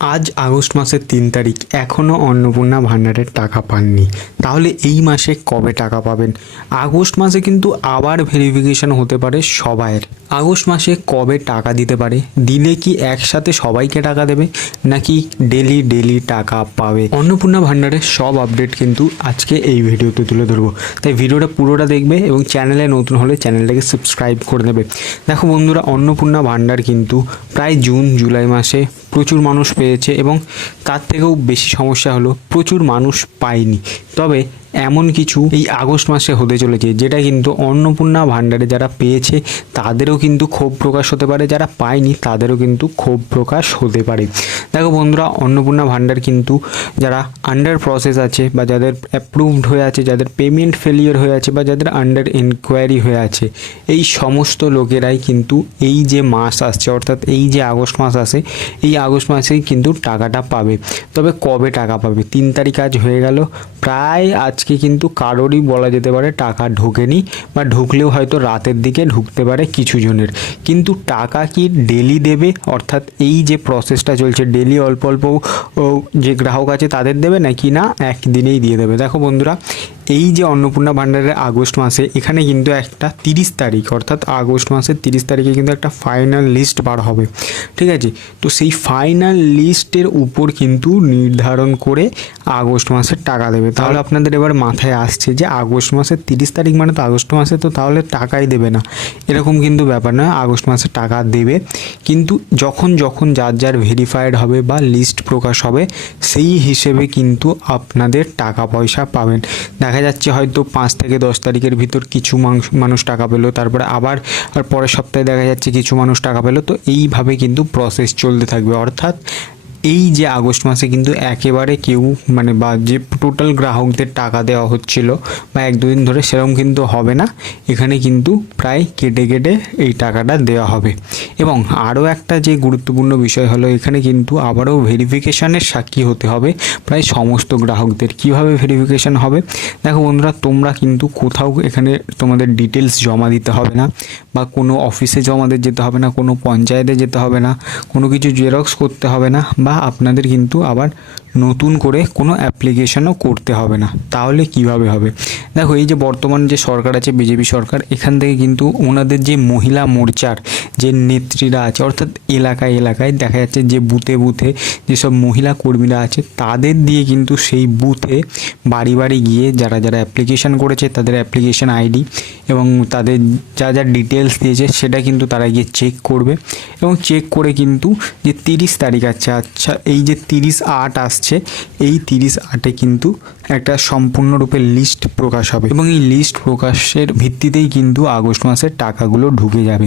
আজ আগস্ট মাসের ৩ তারিখ, এখনও অন্নপূর্ণা ভাণ্ডারের টাকা পাননি। তাহলে এই মাসে কবে টাকা পাবেন? আগস্ট মাসে কিন্তু আবার ভেরিফিকেশন হতে পারে সবাইয়ের। আগস্ট মাসে কবে টাকা দিতে পারে, দিলে কি একসাথে সবাইকে টাকা দেবে নাকি ডেলি ডেলি টাকা পাবে? অন্নপূর্ণা ভাণ্ডারের সব আপডেট কিন্তু আজকে এই ভিডিওতে তুলে ধরবো, তাই ভিডিওটা পুরোটা দেখবে এবং চ্যানেলে নতুন হলে চ্যানেলটাকে সাবস্ক্রাইব করে নেবে। দেখো বন্ধুরা, অন্নপূর্ণা ভাণ্ডার কিন্তু প্রায় জুন জুলাই মাসে প্রচুর মানুষ পেয়েছে এবং তার থেকেও বেশি সমস্যা হলো প্রচুর মানুষ পায়নি। তবে এমন কিছু এই আগস্ট মাসে হতে চলেছে যেটা কিন্তু অন্নপূর্ণা ভাণ্ডারে যারা পেয়েছে তাদেরও কিন্তু ক্ষোভ প্রকাশ হতে পারে, যারা পায়নি তাদেরও কিন্তু ক্ষোভ প্রকাশ হতে পারে। দেখো বন্ধুরা, অন্নপূর্ণা ভাণ্ডার কিন্তু যারা আন্ডার প্রসেস আছে বা যাদের অ্যাপ্রুভড হয়ে আছে, যাদের পেমেন্ট ফেলিয়ার হয়ে আছে বা যাদের আন্ডার এনকোয়ারি হয়ে আছে, এই সমস্ত লোকেরাই কিন্তু এই যে মাস আসছে অর্থাৎ এই যে আগস্ট মাস আসে, এই আগস্ট মাসেই কিন্তু টাকাটা পাবে। তবে কবে টাকা পাবে? ৩ তারিখ আজ হয়ে গেল, প্রায় আজকে কিন্তু কারোরই বলা যেতে পারে টাকা ঢোকেনি বা ঢুকলেও হয়তো রাতের দিকে ঢুকতে পারে কিছু জনের। কিন্তু টাকা কি ডেলি দেবে? অর্থাৎ এই যে প্রসেসটা চলছে ডেলি অল্প অল্প যে গ্রাহক আছে তাদের দেবে নাকি না একদিনেই দিয়ে দেবে? দেখো বন্ধুরা, এই যে অন্নপূর্ণা ভাণ্ডারের আগস্ট মাসে এখানে কিন্তু একটা 30 তারিখ অর্থাৎ আগস্ট মাসের 30 তারিখে কিন্তু একটা ফাইনাল লিস্ট বার হবে, ঠিক আছে? তো সেই ফাইনাল লিস্টের উপর কিন্তু নির্ধারণ করে আগস্ট মাসের টাকা দেবে। তাহলে আপনাদের এবার মাথায় আসছে যে আগস্ট মাসের 30 তারিখ মানে তো আগস্ট মাসে তো তাহলে টাকাই দেবে না, এরকম কিন্তু ব্যাপার নয়। আগস্ট মাসে টাকা দেবে, কিন্তু যখন যখন যার যার ভেরিফাইড হবে বা লিস্ট প্রকাশ হবে সেই হিসেবে কিন্তু আপনাদের টাকা পয়সা পাবেন। দেখা যাচ্ছে হয়তো 5 থেকে 10 তারিখের ভিতর কিছু মানুষ টাকা পেলো, তারপরে আবার পরের সপ্তাহে দেখা যাচ্ছে কিছু মানুষ টাকা পেলো। তো এইভাবে কিন্তু প্রসেস চলতে থাকবে। অর্থাৎ এই যে আগস্ট মাসে কিন্তু একেবারে কেউ মানে বা যে টোটাল গ্রাহকদের টাকা দেওয়া হচ্ছিল বা 1-2 দিন ধরে সেরকম কিন্তু হবে না। এখানে কিন্তু প্রায় কেটে কেটে এই টাকাটা দেওয়া হবে। এবং আরও একটা যে গুরুত্বপূর্ণ বিষয় হলো, এখানে কিন্তু আবারও ভেরিফিকেশানের সাক্ষী হতে হবে প্রায় সমস্ত গ্রাহকদের। কিভাবে ভেরিফিকেশান হবে? দেখো বন্ধুরা, তোমরা কিন্তু কোথাও এখানে তোমাদের ডিটেলস জমা দিতে হবে না বা কোনো অফিসে জমা যেতে হবে না, কোনো পঞ্চায়েতে যেতে হবে না, কোনো কিছু জেরক্স করতে হবে না বা আপনাদের কিন্তু আবার নতুন করে কোনো অ্যাপ্লিকেশনও করতে হবে না। তাহলে কিভাবে হবে? দেখো, এই যে বর্তমান যে সরকার আছে বিজেপি সরকার, এখান থেকে কিন্তু ওনাদের যে মহিলা মোর্চার যে নেত্রীরা আছে অর্থাৎ এলাকায় এলাকায় দেখা যাচ্ছে যে বুথে বুথে যেসব মহিলা কর্মীরা আছে তাদের দিয়ে কিন্তু সেই বুথে বাড়ি বাড়ি গিয়ে যারা যারা অ্যাপ্লিকেশান করেছে তাদের অ্যাপ্লিকেশান আইডি এবং তাদের যা যা ডিটেলস দিয়েছে সেটা কিন্তু তারা গিয়ে চেক করবে এবং চেক করে কিন্তু যে 30 তারিখ আচ্ছা এই যে 30/8 আসছে, এই 30/8-এ কিন্তু একটা সম্পূর্ণরূপে লিস্ট প্রকাশ হবে এবং এই লিস্ট প্রকাশের ভিত্তিতেই কিন্তু আগস্ট মাসের টাকাগুলো ঢুকে যাবে।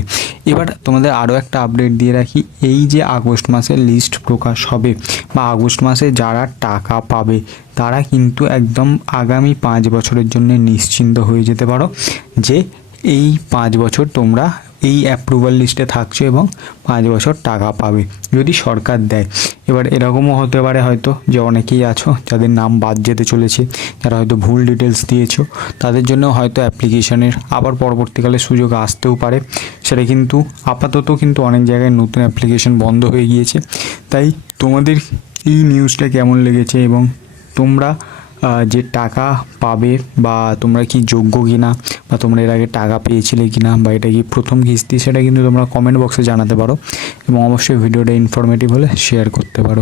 এবার তোমাদের আরও একটা আপডেট দিয়ে রাখি, এই যে আগস্ট মাসের লিস্ট প্রকাশ হবে বা আগস্ট মাসে যারা টাকা পাবে তারা কিন্তু একদম আগামী 5 বছরের জন্য নিশ্চিন্ত হয়ে যেতে পারো যে এই 5 বছর তোমরা এই অ্যাপ্রুভাল লিস্টে থাকছো এবং 5 বছর টাকা পাবে যদি সরকার দেয়। এবার এরকমও হতে পারে হয়তো যে অনেকেই আছো যাদের নাম বাদ যেতে চলেছে, যারা হয়তো ভুল ডিটেলস দিয়েছো, তাদের জন্য হয়তো অ্যাপ্লিকেশনের আবার পরবর্তীকালে সুযোগ আসতেও পারে। সেটা কিন্তু আপাতত কিন্তু অনেক জায়গায় নতুন অ্যাপ্লিকেশন বন্ধ হয়ে গিয়েছে। তাই তোমাদের এই নিউজটা কেমন লেগেছে এবং তোমরা যে টাকা পাবে বা তোমরা কি যোগ্য কিনা বা তোমরা এর আগে টাকা পেয়েছিলে কিনা বা এটা কি প্রথম কিস্তি, সেটা কিন্তু তোমরা কমেন্ট বক্সে জানাতে পারো এবং অবশ্যই ভিডিওটা ইনফরমেটিভ হলে শেয়ার করতে পারো।